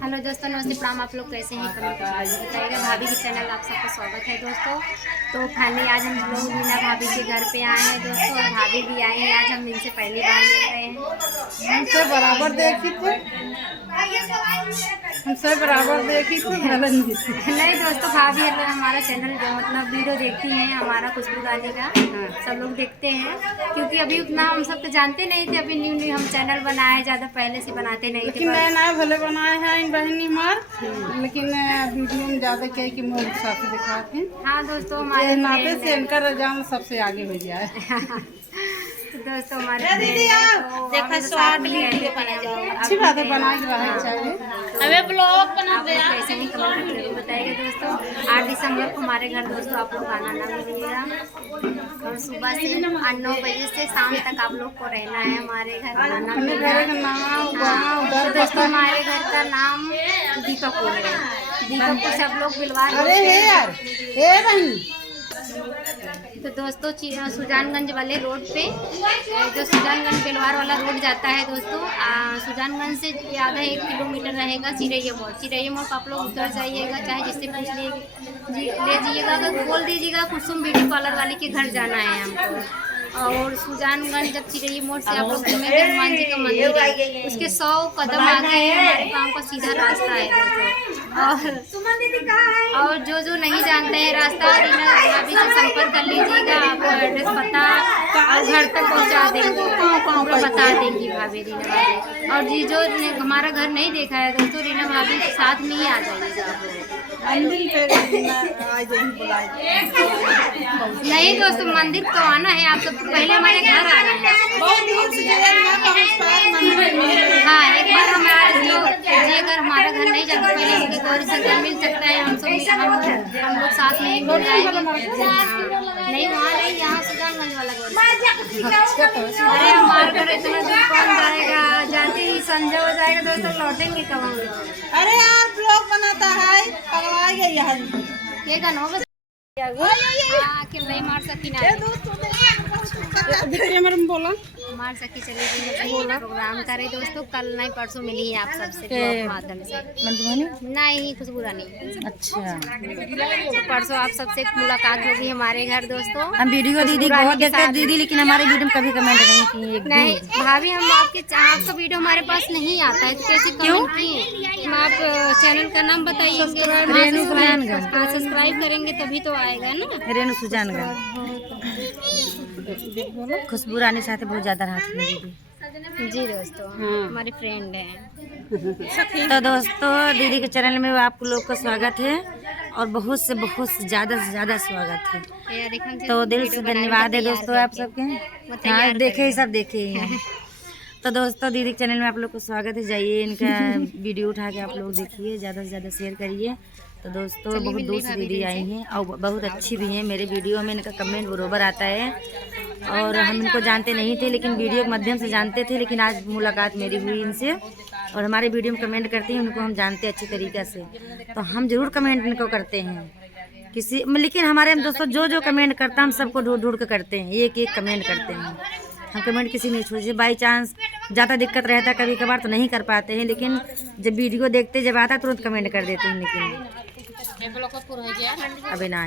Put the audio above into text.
Hello दोस्तों, नमस्ते, प्रणाम। आप लोग कैसे हैं? कमेंट करके बताइएगा। भाभी के चैनल आप सबका स्वागत है दोस्तों। तो फाइनली आज हम लोग मीना भाभी के घर पे आए हैं दोस्तों, और भाभी भी आई हैं। आज हम इनसे पहली बार मिल रहे हैं। हमसे बराबर देखी थी नहीं दोस्तों, भाभी है हमारा चैनल जो मतलब वीडियो देखती हैं, हमारा खुशबू रानी का सब लोग देखते हैं। क्योंकि अभी उतना हम सब तो जानते नहीं थे, अभी न्यू न्यू हम चैनल बनाए हैं, ज़्यादा पहले से बनाते नहीं थे। लेकिन नए नए भले बनाए हैं इन बहनी मार, लेकिन वीडियो में ज्यादा क्या है कि मोह साथ दिखाते हैं। हाँ दोस्तों, ये हमारे नाते से इनका रजाम सबसे आगे हो जाए। दोस्तों हमारे अच्छी बात है, बना के रहना चाहिए। हमें ब्लॉग बना दे कैसे ही कमेंट करके बताइएगा दोस्तों। 8 दिसंबर को हमारे घर दोस्तों आप लोग आना ना भूलिएगा, और सुबह से 9 बजे से शाम तक आप लोग को रहना है हमारे घर। आना तो दोस्तों हमारे घर का नाम दीपकपुर है। दीपकपुर से आप लोग बिलवार। तो दोस्तों सुजानगंज वाले रोड पे जो सुजानगंज बिलवार वाला रोड जाता है दोस्तों, सुजानगंज से आधा 1 किलोमीटर रहेगा चिरैया मोड़। चिरैया मोड़ पर आप लोग उतर जाइएगा, चाहे जिससे पूछ ले जाइएगा, अगर बोल दीजिएगा कुसुम ब्यूटी पार्लर वाली के घर जाना है हमको। और सुजानगंज जब चिरैया मोड़ से आप लोग घूमेंगे, हनुमान जी का मंदिर है, उसके 100 कदम आगे हमारे गाँव का सीधा रास्ता है दोस्तों। और जो नहीं जानते हैं रास्ता, अभी से संपर्क कर लीजिएगा, आपको एड्रेस पता और घर तक पहुंचा देंगे, बता देंगी भाभी रीना भाभी। और जी जो हमारा घर नहीं देखा है दोस्तों, रीना भाभी के साथ में ही आ जाइएगा। नहीं दोस्तों, मंदिर तो आना है, आप सब पहले हमारे घर आना है। हाँ, एक बार हमारे लोग अगर हमारा घर नहीं जाते पहले उनके गौरी शंकर मिल सकता है, हम लोग साथ में ही मिल जाएंगे। नहीं वहाँ नहीं, यहाँ सुजानगंज वाला गौरी। अरे हमारे घर इतना दूर कौन जाएगा, जाते ही संजय हो जाएगा दोस्तों, लौटेंगे कब हम लोग। अरे यार ब्लॉग बनाता है, पगला गई यार। ये गाना बस मार सकी ना बोला मार सकी चली गई। प्रोग्राम करे दोस्तों, कल नहीं परसों मिली है आप सबसे माध्यम से। नहीं खुशबू रानी। अच्छा, तो परसों आप सबसे मुलाकात होगी हमारे घर दोस्तों। हम वीडियो दीदी बहुत देखते हैं दीदी, लेकिन हमारे वीडियो में कभी कमेंट नहीं किए। नहीं भाभी, हम आपका वीडियो हमारे पास नहीं आता है तो कैसे कमेंट किए? हम आप चैनल का नाम बताइएगा। रेणु सुजानगंज। सब्सक्राइब करेंगे तभी तो आएगा ना। रेणु सुजानगंज। खुशबू रानी साथ बहुत ज्यादा रहती है दीदी। जी दोस्तों, हमारी फ्रेंड है। तो दोस्तों दीदी के चैनल में आप लोग का स्वागत है, और बहुत से ज्यादा स्वागत है। तो दिल से धन्यवाद है दोस्तों आप सबके। हाँ देखे ही सब देखे ही हैं। तो दोस्तों दीदी के चैनल में आप लोग को स्वागत है, जाइए इनका वीडियो उठा के आप लोग देखिए, ज़्यादा से ज़्यादा शेयर करिए। तो दोस्तों बहुत दूर से दीदी आई हैं और बहुत अच्छी भी हैं। मेरे वीडियो में इनका कमेंट बरोबर आता है, और हम इनको जानते नहीं थे, लेकिन वीडियो के माध्यम से जानते थे। लेकिन आज मुलाकात मेरी हुई इनसे, और हमारे वीडियो में कमेंट करती हैं, उनको हम जानते अच्छी तरीक़े से। तो हम ज़रूर कमेंट इनको करते हैं किसी, लेकिन हमारे दोस्तों जो कमेंट करता है हम सबको ढूंढ के करते हैं, एक कमेंट करते हैं हम। कमेंट किसी नहीं छोड़िए, बाई चांस ज़्यादा दिक्कत रहता है कभी कभार तो नहीं कर पाते हैं, लेकिन जब वीडियो देखते जब आता है तुरंत कमेंट कर देते हैं। लेकिन अभी ना